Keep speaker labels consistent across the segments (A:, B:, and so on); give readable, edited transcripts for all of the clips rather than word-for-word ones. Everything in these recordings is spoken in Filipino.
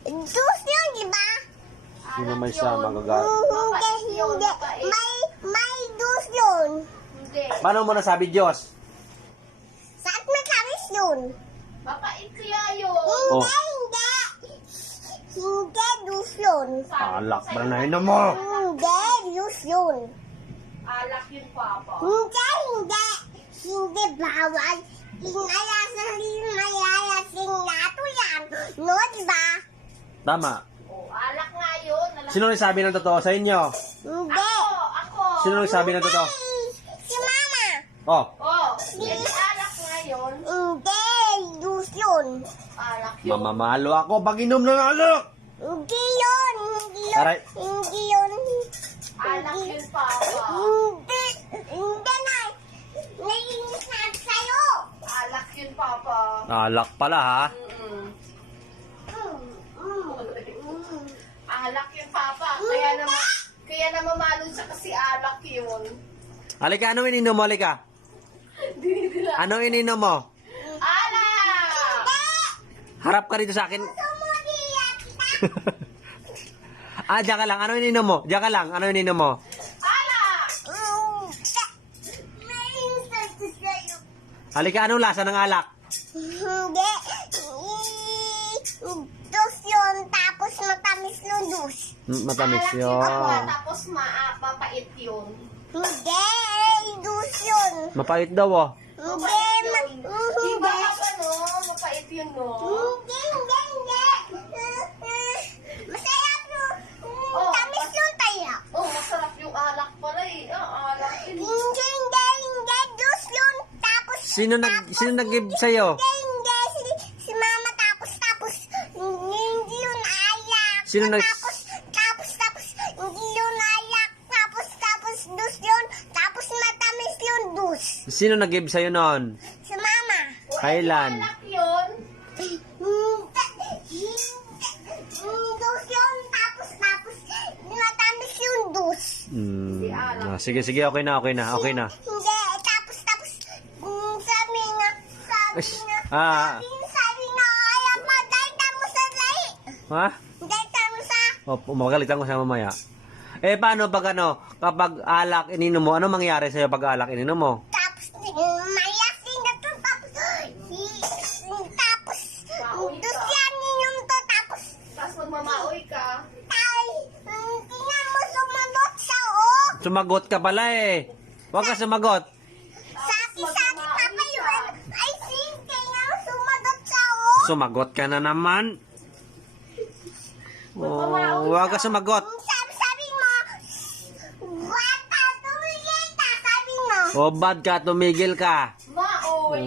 A: Juice yun, di ba?
B: Sino may sama gaga?
A: Hindi. May juice yun.
C: Hindi.
B: Paano mo nasabi Diyos?
A: Saan matamis yun?
C: Mapait kaya yun.
B: Oh.
A: Hindi. Hindi juice yun.
B: Alak ba na yun mo?
A: Hindi juice yun.
C: Alak yun, Papa.
A: Hindi. Hindi bawal. Inayasin nato yan. No, di ba?
B: Tama.
C: Oh, alak nga yun.
B: Sino nagsabi ng totoo sa inyo?
A: Hindi.
C: Ako.
B: Sino nagsabi ng totoo?
A: Si Mama.
B: Oh,
C: Oh, hindi alak nga yun.
A: Hindi juice yun.
C: Alak yun.
B: mamamalo ako pag inom ng alak.
A: Hindi yun.
B: Aray.
A: Hindi yun.
C: Alak yun, Papa.
A: Hindi na. Naiinsan sa'yo.
C: Alak yun, Papa.
B: Alak pala ha.
C: Alak yun, Papa. Kaya naman malun siya kasi alak yun.
B: Halika, anong ininom mo? Halika. Anong ininom mo?
C: Alak!
B: Harap ka dito sa akin. Diyan ka lang. Anong ininom mo? Diyan ka lang. Anong ininom mo?
C: Alak!
A: Naiinsan ko sa'yo.
B: Halika, anong lasa ng alak?
A: Hindi. Juice yun. Tapos matamis yung juice.
B: Matamis
C: Alak
B: yun.
C: Papa, tapos mapait yun.
A: Hindi. Juice yun.
B: Mapait daw oh.
A: Hindi.
C: Diba ano? Mapait yun, no?
A: Hindi. Masarap yun.
C: Oh.
A: Tamis yung tayo.
C: Oh, masarap yung alak pala eh. Alak yun.
A: Hindi. Juice yun. Tapos.
B: Sino nag-give sa'yo?
A: Hindi. Si Mama tapos. Hindi yun ayak.
B: Sino nag-
A: Tapos. Hindi yun ayak. Tapos. Juice yun. Tapos matamis yung juice.
B: Sino nag-give sa'yo noon?
A: Si Mama.
B: Kailan?
C: Alak yun.
A: Juice yun. Tapos. Matamis yung juice.
B: Sige, okay na.
A: Hindi, tapos, sabi na, ayak mo, dahil mo sa lahi.
B: Ha?
A: Dahil mo sa,
B: Magalitan ko sa mamaya. Paano pag kapag alak ininom mo, ano mangyayari sa'yo pag alak ininom mo?
A: tapos, mayasin na to, tapos, dusyan ninyo to, tapos,
C: Tapos magmamaoy ka.
A: tingnan mo sumunod sa o.
B: Sumagot ka pala eh. Huwag ka sumagot.
A: Saki, papa yun. Ay, tingnan mo sumunod sa o.
B: Sumagot ka na naman. Huwag ka sumagot.
A: Sabi mo, wata, tumigil ka, sabi mo.
B: Bad ka, tumigil ka.
C: Maoy.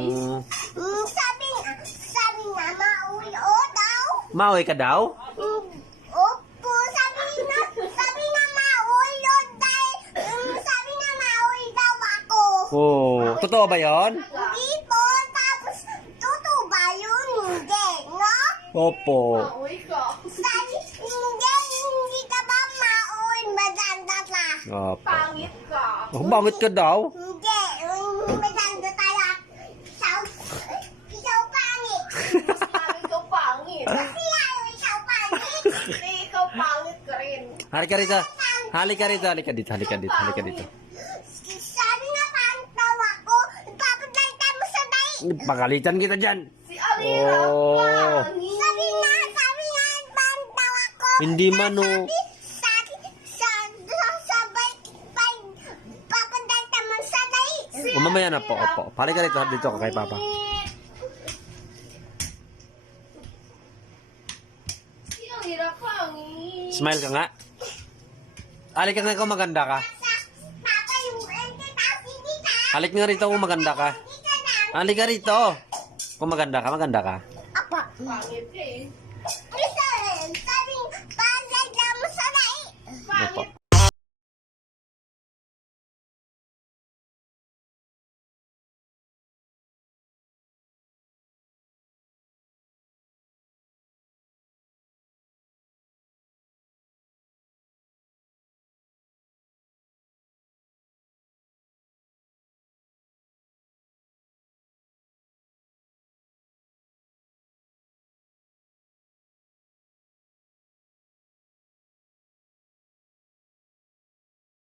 A: Sabi nga, mauwi o daw.
B: Maoy ka daw?
A: Opo, sabi na mauwi o dahil, sabi na mauwi daw ako.
B: Totoo ba yon?
A: Hindi po, tapos, totoo ba yun? Hindi, no?
B: Opo.
C: Maoy ka.
A: Sabi, hindi ka ba mauwi, madanda ka?
B: Opo.
C: Pangit ka.
B: Bakit ka daw?
A: Hindi, madanda tayo. Ikaw pangit.
C: Pangit ka pangit.
A: Ikaw pangit.
C: Hindi, ikaw pangit ka rin.
B: Halika rito. Halika dito.
A: Sabi na pangit daw ako, ipapagalitan mo sa dahi.
B: Pagalitan kita dyan.
C: Si Alira,
B: Oh.
C: pangit.
A: Sabi na, pangit daw ako.
B: Hindi man o.
A: Papagalitan mo sa dahi.
B: Mamaya na po. Opo. Halika rito ka kay Papa.
C: Si Alira, pangit.
B: Smile ka nga. Halika nga kung maganda ka.
A: Papa, yung ente, tapos hindi ka.
B: Halik nga rito kung maganda ka.
A: Hindi ka na.
B: Halika rito. Kung maganda ka.
A: Apa.
C: Pangit ka eh.
A: Sabi,